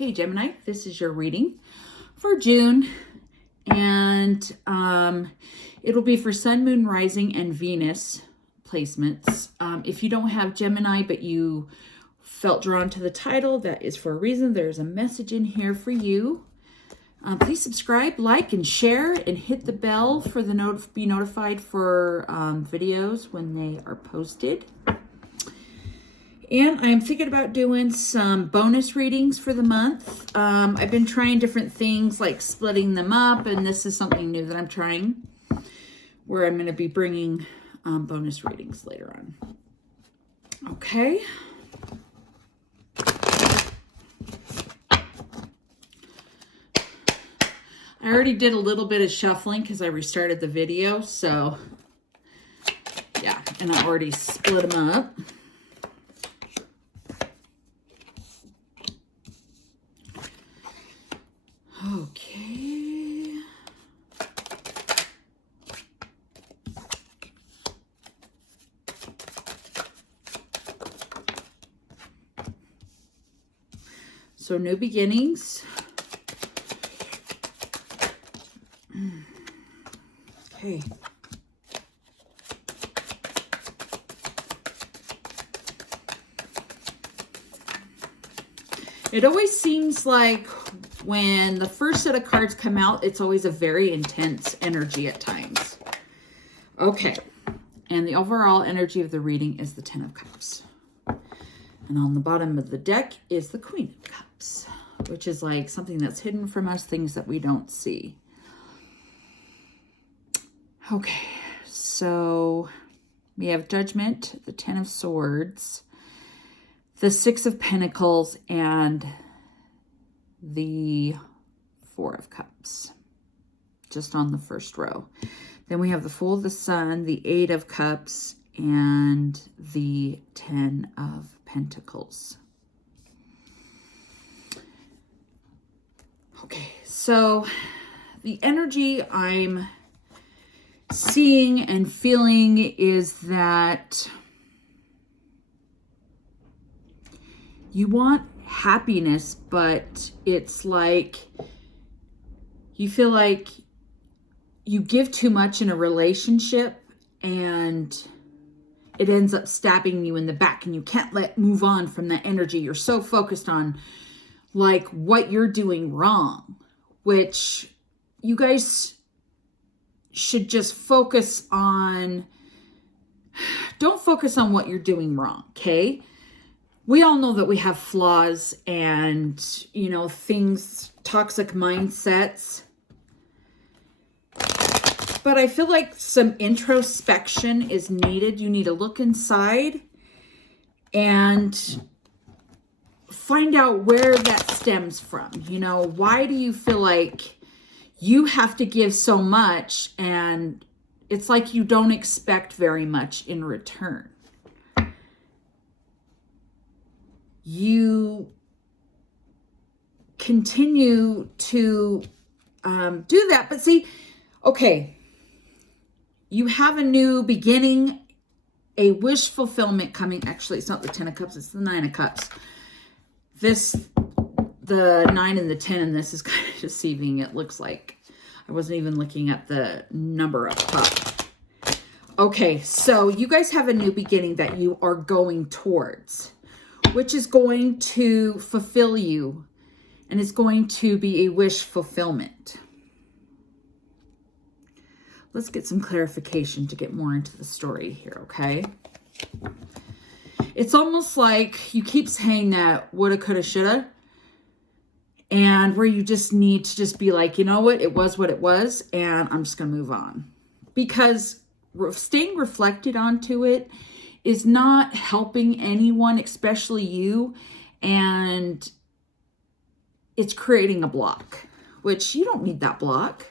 Hey Gemini, this is your reading for June, and it'll be for Sun, Moon, Rising, and Venus placements. If you don't have Gemini, but you felt drawn to the title, that is for a reason. There's a message in here for you. Please subscribe, like, and share, and hit the bell for the be notified for videos when they are posted. And I'm thinking about doing some bonus readings for the month. I've been trying different things like splitting them up, and this is something new that I'm trying, where I'm going to be bringing bonus readings later on. Okay. I already did a little bit of shuffling because I restarted the video, so yeah, and I already split them up. Okay. So new beginnings. Okay. It always seems like when the first set of cards come out, it's always a very intense energy at times. Okay. And the overall energy of the reading is the Ten of Cups. And on the bottom of the deck is the Queen of Cups, which is like something that's hidden from us, things that we don't see. Okay. So we have Judgment, the Ten of Swords, the Six of Pentacles, and the Four of Cups, just on the first row. Then we have the Fool of the Sun, the Eight of Cups, and the Ten of Pentacles. Okay, so the energy I'm seeing and feeling is that you want happiness, but it's like you feel like you give too much in a relationship and it ends up stabbing you in the back, and you can't move on from that energy. You're so focused on like what you're doing wrong, which you guys should just focus on. Don't focus on what you're doing wrong, okay? We all know that we have flaws and, you know, things, toxic mindsets. But I feel like some introspection is needed. You need to look inside and find out where that stems from. You know, why do you feel like you have to give so much and it's like you don't expect very much in return? You continue to do that. But see, okay, you have a new beginning, a wish fulfillment coming. Actually, it's not the Ten of Cups, it's the Nine of Cups. The 9 and the 10 in this is kind of deceiving. It looks like I wasn't even looking at the number up top. Okay, so you guys have a new beginning that you are going towards, which is going to fulfill you, and it's going to be a wish fulfillment. Let's get some clarification to get more into the story here, okay? It's almost like you keep saying that woulda, coulda, shoulda, and where you just need to just be like, you know what it was, and I'm just going to move on. Because staying reflected onto it is not helping anyone, especially you, and it's creating a block, which you don't need that block.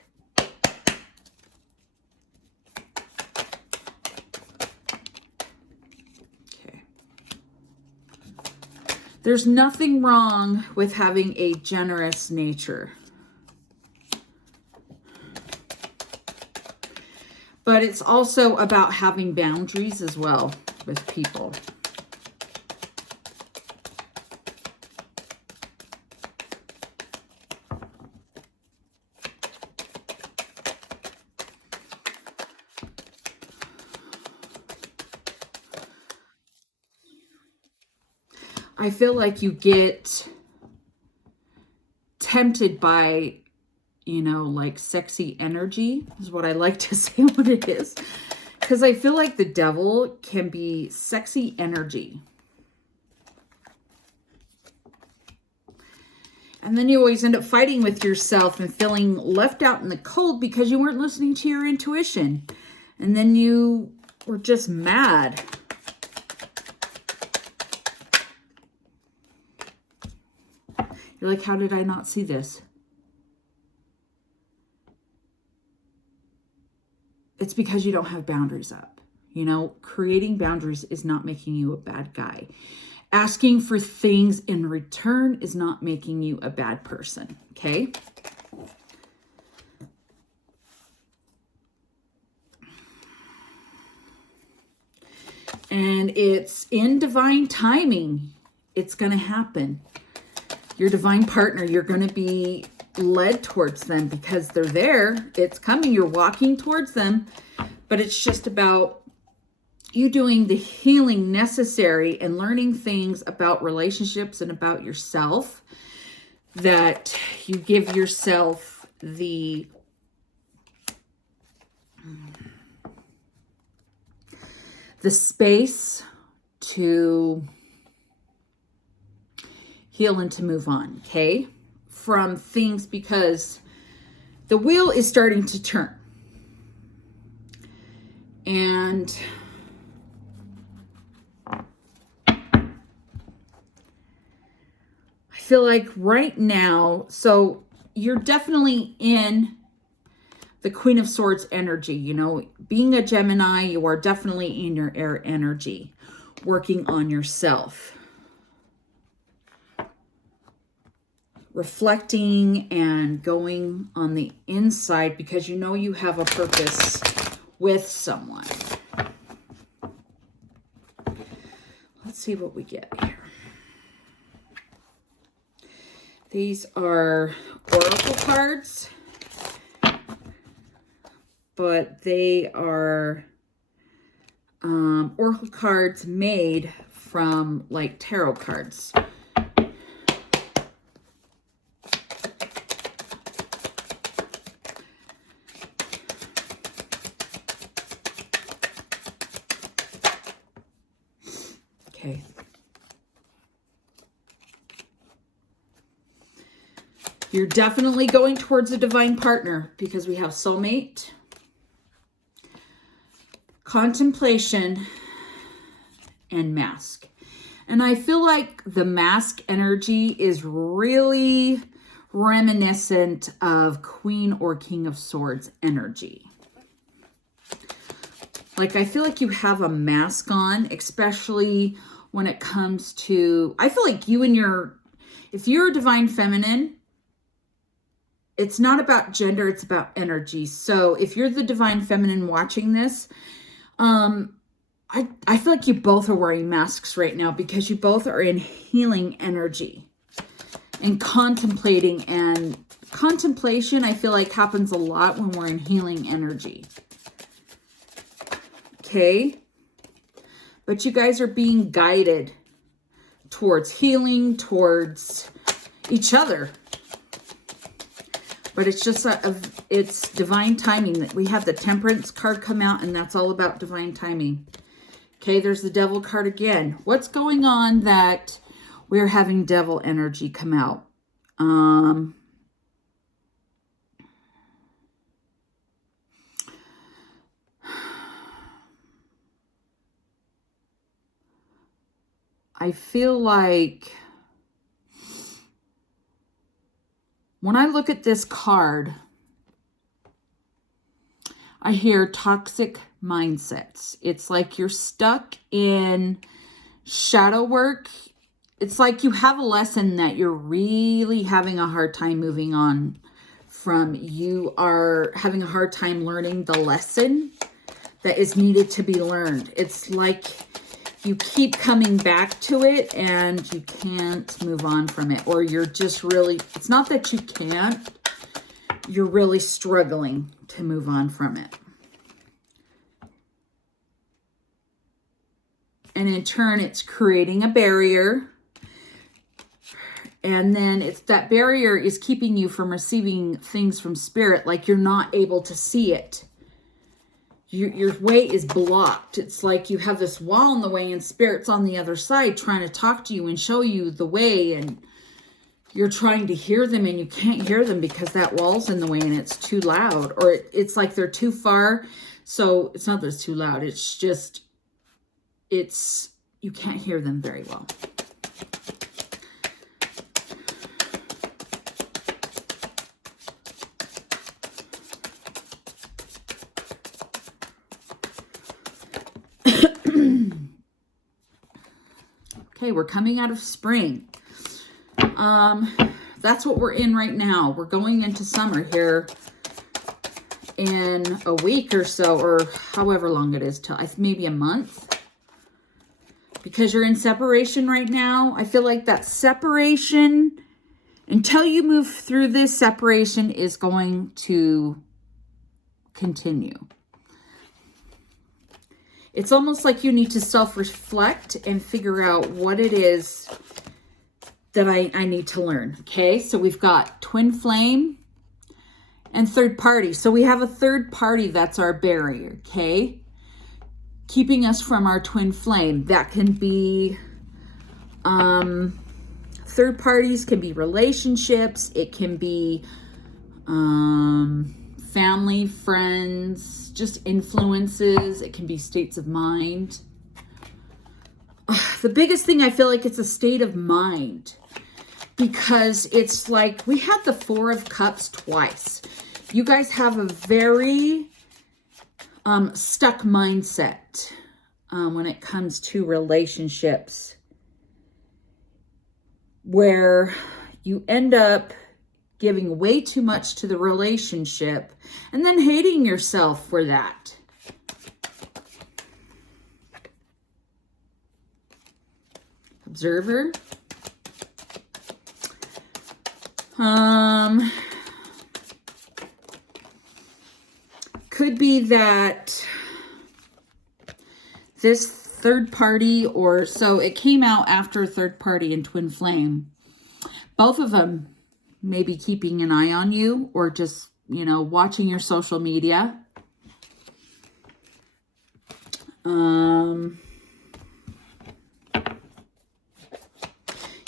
Okay. There's nothing wrong with having a generous nature. But it's also about having boundaries as well with people. I feel like you get tempted by, you know, like sexy energy is what I like to say what it is. Because I feel like the devil can be sexy energy. And then you always end up fighting with yourself and feeling left out in the cold because you weren't listening to your intuition. And then you were just mad. You're like, how did I not see this? It's because you don't have boundaries up. You know, creating boundaries is not making you a bad guy. Asking for things in return is not making you a bad person, okay? And it's in divine timing. It's going to happen. Your divine partner, you're going to be led towards them because they're there. It's coming. You're walking towards them. But it's just about you doing the healing necessary and learning things about relationships and about yourself, that you give yourself the space to heal and to move on, okay? From things, because the wheel is starting to turn. And I feel like right now, so you're definitely in the Queen of Swords energy. You know, being a Gemini, you are definitely in your air energy, working on yourself, reflecting and going on the inside because you know you have a purpose with someone. Let's see what we get here. These are oracle cards, but they are oracle cards made from like tarot cards. Okay. You're definitely going towards a divine partner because we have soulmate, contemplation, and mask. And I feel like the mask energy is really reminiscent of Queen or King of Swords energy. Like, I feel like you have a mask on, especially when it comes to, I feel like you and if you're a divine feminine, it's not about gender, it's about energy. So if you're the divine feminine watching this, I feel like you both are wearing masks right now because you both are in healing energy and contemplating. And contemplation, I feel like, happens a lot when we're in healing energy. Okay? But you guys are being guided towards healing, towards each other. But it's just, it's divine timing. That we have the Temperance card come out, and that's all about divine timing. Okay, there's the Devil card again. What's going on that we're having Devil energy come out? I feel like when I look at this card, I hear toxic mindsets. It's like you're stuck in shadow work. It's like you have a lesson that you're really having a hard time moving on from. You are having a hard time learning the lesson that is needed to be learned. It's like you keep coming back to it and you can't move on from it. Or you're just really, it's not that you can't, you're really struggling to move on from it. And in turn, it's creating a barrier And then it's that barrier is keeping you from receiving things from spirit, like you're not able to see it. Your way is blocked. It's like you have this wall in the way and spirit's on the other side trying to talk to you and show you the way, and you're trying to hear them and you can't hear them because that wall's in the way and it's too loud, or it's like they're too far. So it's not that it's too loud. It's just, you can't hear them very well. Okay, we're coming out of spring. That's what we're in right now. We're going into summer here in a week or so, or however long it is, till maybe a month. Because you're in separation right now. I feel like that separation, until you move through this, separation is going to continue. It's almost like you need to self-reflect and figure out what it is that I need to learn. Okay, so we've got twin flame and third party. So we have a third party that's our barrier, okay? Keeping us from our twin flame. That can be, third parties can be relationships. It can be family, friends, just influences. It can be states of mind. The biggest thing, I feel like it's a state of mind, because it's like we had the Four of Cups twice. You guys have a very stuck mindset when it comes to relationships, where you end up giving way too much to the relationship and then hating yourself for that. Observer. Could be that this third party, or so it came out after third party and twin flame. Both of them may be keeping an eye on you, or just, you know, watching your social media.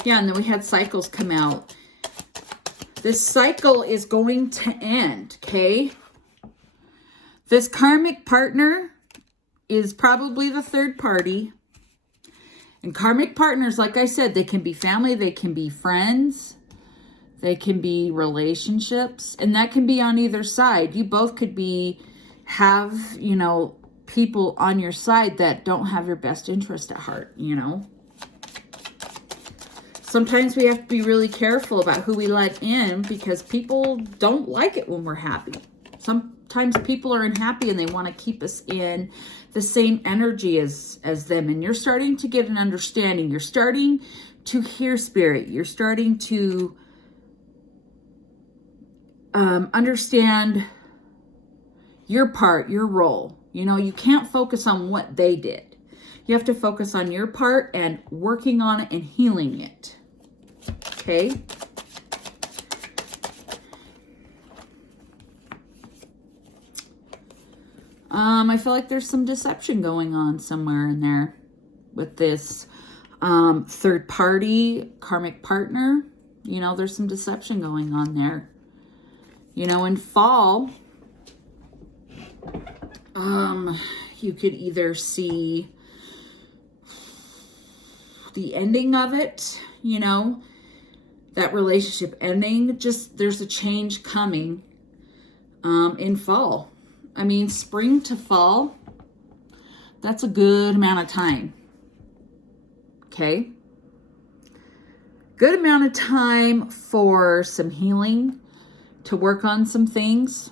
Yeah, and then we had cycles come out. This cycle is going to end, okay? This karmic partner is probably the third party. And karmic partners, like I said, they can be family, they can be friends, they can be relationships, and that can be on either side. You both could have, you know, people on your side that don't have your best interest at heart, you know. Sometimes we have to be really careful about who we let in, because people don't like it when we're happy. Sometimes people are unhappy and they want to keep us in the same energy as them. And you're starting to get an understanding. You're starting to hear spirit. You're starting to understand your part, your role. You know, you can't focus on what they did. You have to focus on your part and working on it and healing it. Okay? I feel like there's some deception going on somewhere in there with this third party karmic partner. You know, there's some deception going on there. You know, in fall, you could either see the ending of it, you know, that relationship ending. Just, there's a change coming in fall. I mean, spring to fall, that's a good amount of time. Okay? Good amount of time for some healing, to work on some things.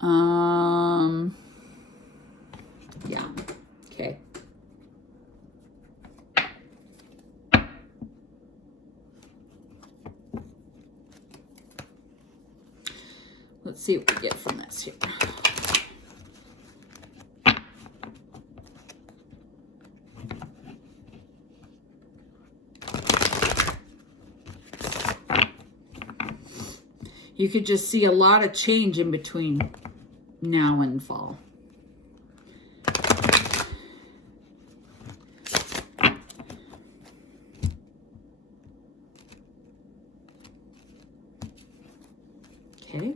Yeah. Okay. Let's see what we get from this here. You could just see a lot of change in between now and fall. Okay.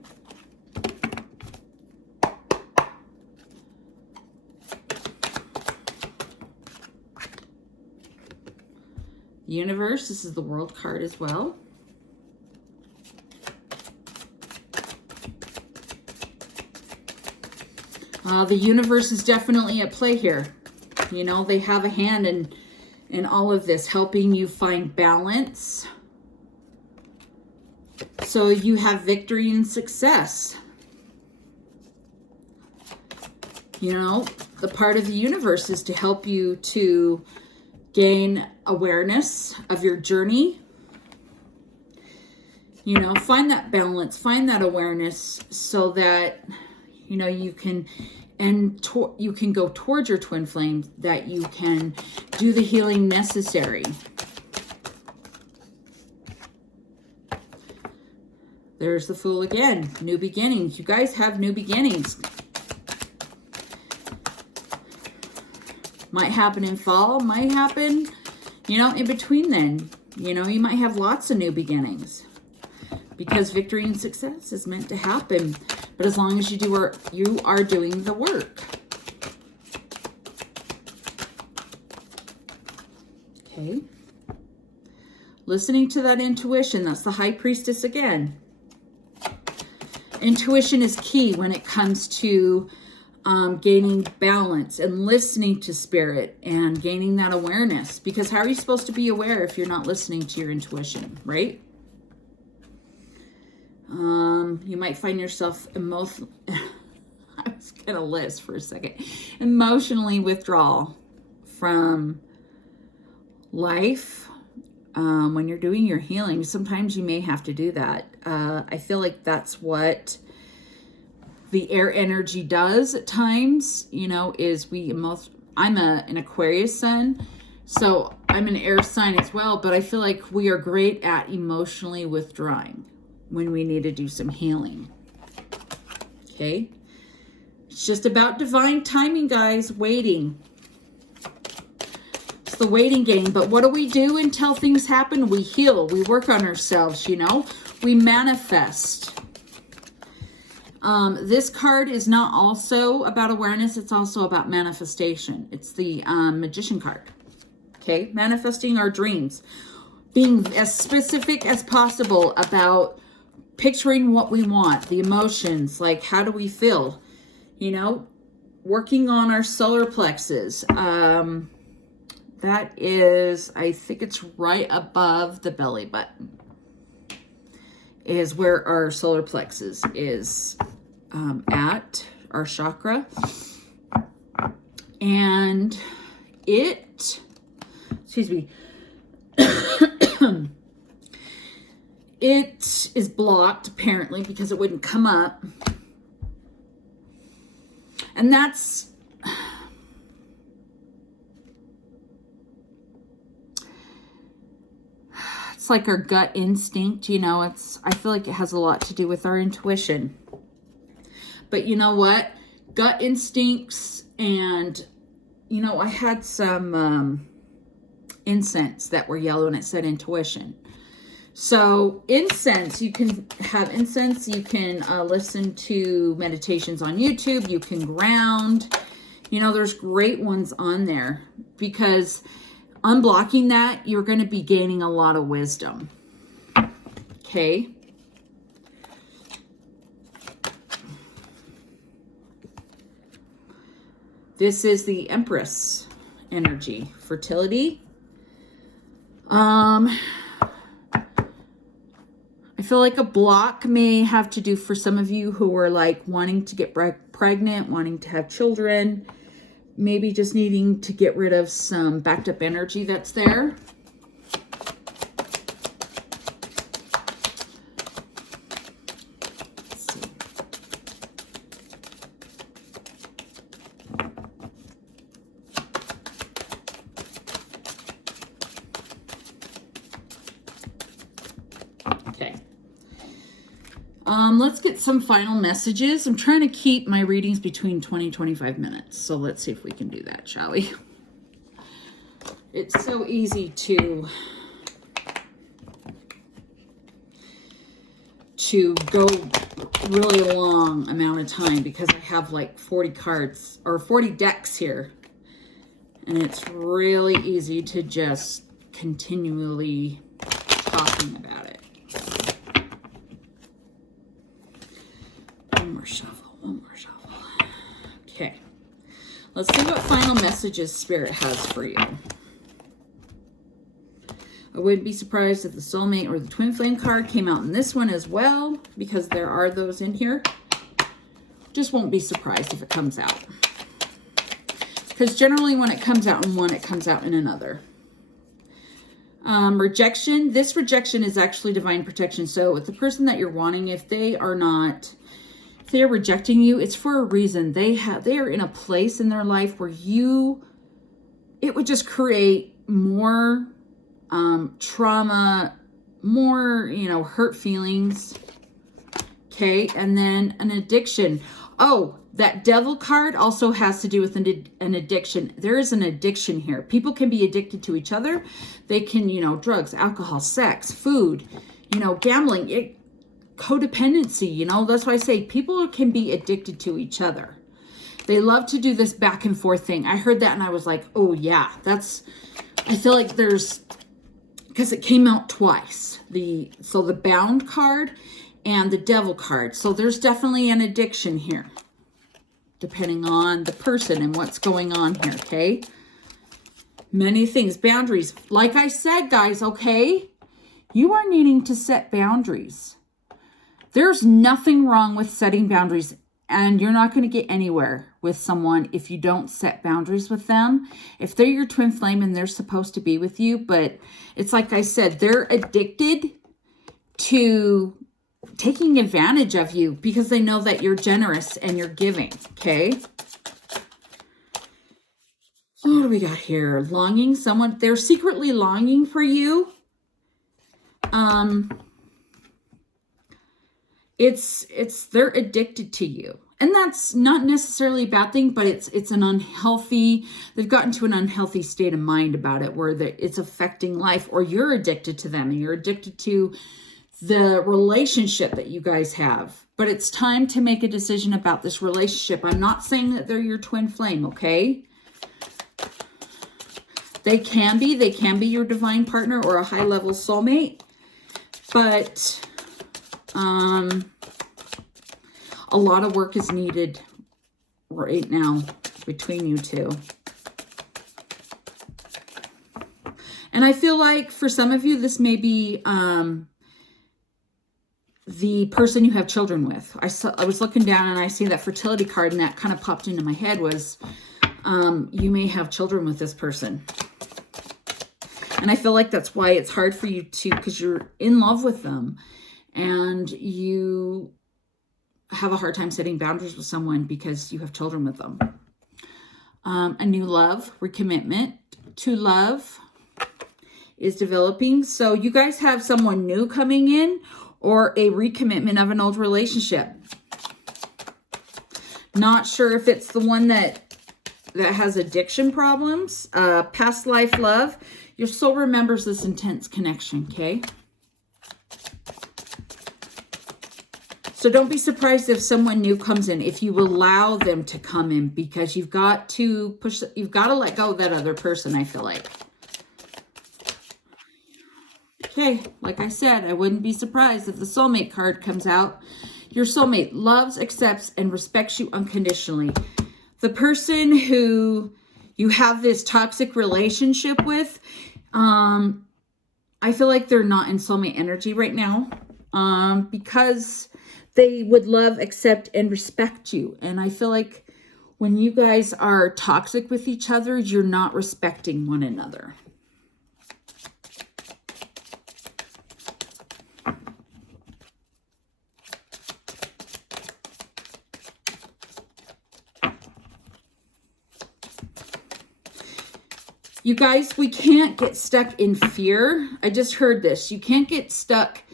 Universe, this is the World card as well. The universe is definitely at play here. You know, they have a hand in all of this, helping you find balance. So you have victory and success. You know, the part of the universe is to help you to gain awareness of your journey. You know, find that balance, find that awareness so that, you know, you can, you can go towards your twin flame, that you can do the healing necessary. There's the Fool again. New beginnings. You guys have new beginnings. Might happen in fall, might happen, you know, in between then. You know, you might have lots of new beginnings. Because victory and success is meant to happen. But as long as you are doing the work. Okay. Listening to that intuition. That's the High Priestess again. Intuition is key when it comes to gaining balance and listening to spirit and gaining that awareness. Because how are you supposed to be aware if you're not listening to your intuition, right? You might find yourself I was going to list for a second. Emotionally withdrawal from life. When you're doing your healing, sometimes you may have to do that. I feel like that's what the air energy does at times, you know, is I'm an Aquarius sun, so I'm an air sign as well, but I feel like we are great at emotionally withdrawing when we need to do some healing. Okay. It's just about divine timing, guys. Waiting. It's the waiting game. But what do we do until things happen? We heal. We work on ourselves, you know. We manifest. This card is not also about awareness. It's also about manifestation. It's the Magician card. Okay. Manifesting our dreams. Being as specific as possible about picturing what we want, the emotions, like how do we feel, you know, working on our solar plexus. That is, I think it's right above the belly button is where our solar plexus is at, our chakra. And it, excuse me, it is blocked apparently because it wouldn't come up. And that's, it's like our gut instinct, you know, I feel like it has a lot to do with our intuition. But you know what? Gut instincts and, you know, I had some incense that were yellow and it said intuition. So incense, you can have incense, you can listen to meditations on YouTube, you can ground, you know, there's great ones on there because unblocking that, you're going to be gaining a lot of wisdom. Okay. This is the Empress energy, fertility. I feel like a block may have to do for some of you who are like wanting to get pregnant, wanting to have children, maybe just needing to get rid of some backed up energy that's there. Let's see. Okay. Let's get some final messages. I'm trying to keep my readings between 20 and 25 minutes. So let's see if we can do that, shall we? It's so easy to go really long amount of time because I have like 40 cards or 40 decks here. And it's really easy to just continually talking about it. One more shuffle, one more shuffle. Okay. Let's see what final messages Spirit has for you. I wouldn't be surprised if the soulmate or the twin flame card came out in this one as well, because there are those in here. Just won't be surprised if it comes out. Because generally when it comes out in one, it comes out in another. Rejection. This rejection is actually divine protection. So with the person that you're wanting, if they are rejecting you, it's for a reason. They are in a place in their life where it would just create more trauma, more, hurt feelings. Okay. And then an addiction. Oh, that devil card also has to do with an addiction. There is an addiction here. People can be addicted to each other. They can, drugs, alcohol, sex, food, gambling, codependency, that's why I say people can be addicted to each other. They love to do this back and forth thing. I heard that and I was like, oh yeah, I feel like because it came out twice. So the bound card and the devil card. So there's definitely an addiction here, depending on the person and what's going on here, okay? Many things. Boundaries. Like I said, guys, okay? You are needing to set boundaries. There's nothing wrong with setting boundaries, and you're not going to get anywhere with someone if you don't set boundaries with them. If they're your twin flame and they're supposed to be with you, but it's like I said, they're addicted to taking advantage of you because they know that you're generous and you're giving, okay? So what do we got here? Longing. They're secretly longing for you. They're addicted to you. And that's not necessarily a bad thing, but they've gotten to an unhealthy state of mind about it where it's affecting life, or you're addicted to them and you're addicted to the relationship that you guys have. But it's time to make a decision about this relationship. I'm not saying that they're your twin flame, okay? They can be your divine partner or a high-level soulmate. But a lot of work is needed right now between you two. And I feel like for some of you, this may be the person you have children with. I was looking down and I see that fertility card, and that kind of popped into my head was you may have children with this person. And I feel like that's why it's hard for you because you're in love with them and you have a hard time setting boundaries with someone because you have children with them. A new love, recommitment to love is developing. So you guys have someone new coming in or a recommitment of an old relationship. Not sure if it's the one that has addiction problems, past life love. Your soul remembers this intense connection, okay? So don't be surprised if someone new comes in, if you allow them to come in, because you've got to let go of that other person, I feel like. Okay, like I said, I wouldn't be surprised if the soulmate card comes out. Your soulmate loves, accepts, and respects you unconditionally. The person who you have this toxic relationship with, I feel like they're not in soulmate energy right now, because they would love, accept, and respect you. And I feel like when you guys are toxic with each other, you're not respecting one another. You guys, we can't get stuck in fear. I just heard this. You can't get stuck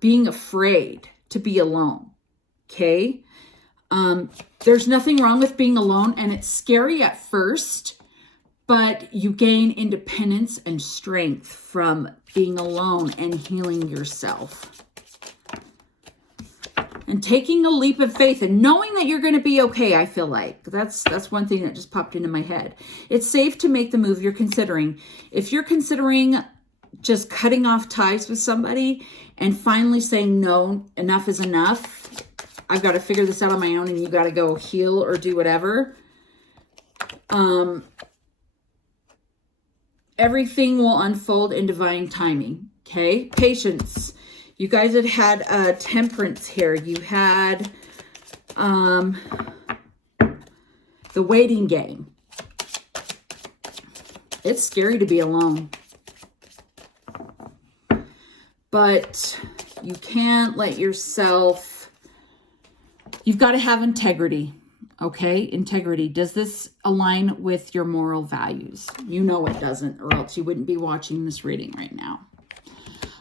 being afraid to be alone. Okay. There's nothing wrong with being alone, and it's scary at first, but you gain independence and strength from being alone and healing yourself. And taking a leap of faith and knowing that you're going to be okay, I feel like. That's one thing that just popped into my head. It's safe to make the move you're considering. If you're considering just cutting off ties with somebody and finally saying, no, enough is enough, I've got to figure this out on my own, and you got to go heal or do whatever. Everything will unfold in divine timing. Okay. Patience. You guys had temperance here. You had the waiting game. It's scary to be alone. But you can't let yourself, you've got to have integrity. Okay, integrity. Does this align with your moral values? You know it doesn't, or else you wouldn't be watching this reading right now.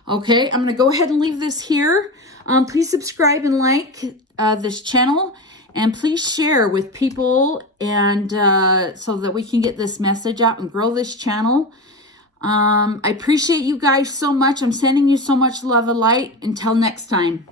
Okay, I'm going to go ahead and leave this here. Please subscribe and like this channel, and please share with people, and so that we can get this message out and grow this channel. I appreciate you guys so much. I'm sending you so much love and light. Until next time.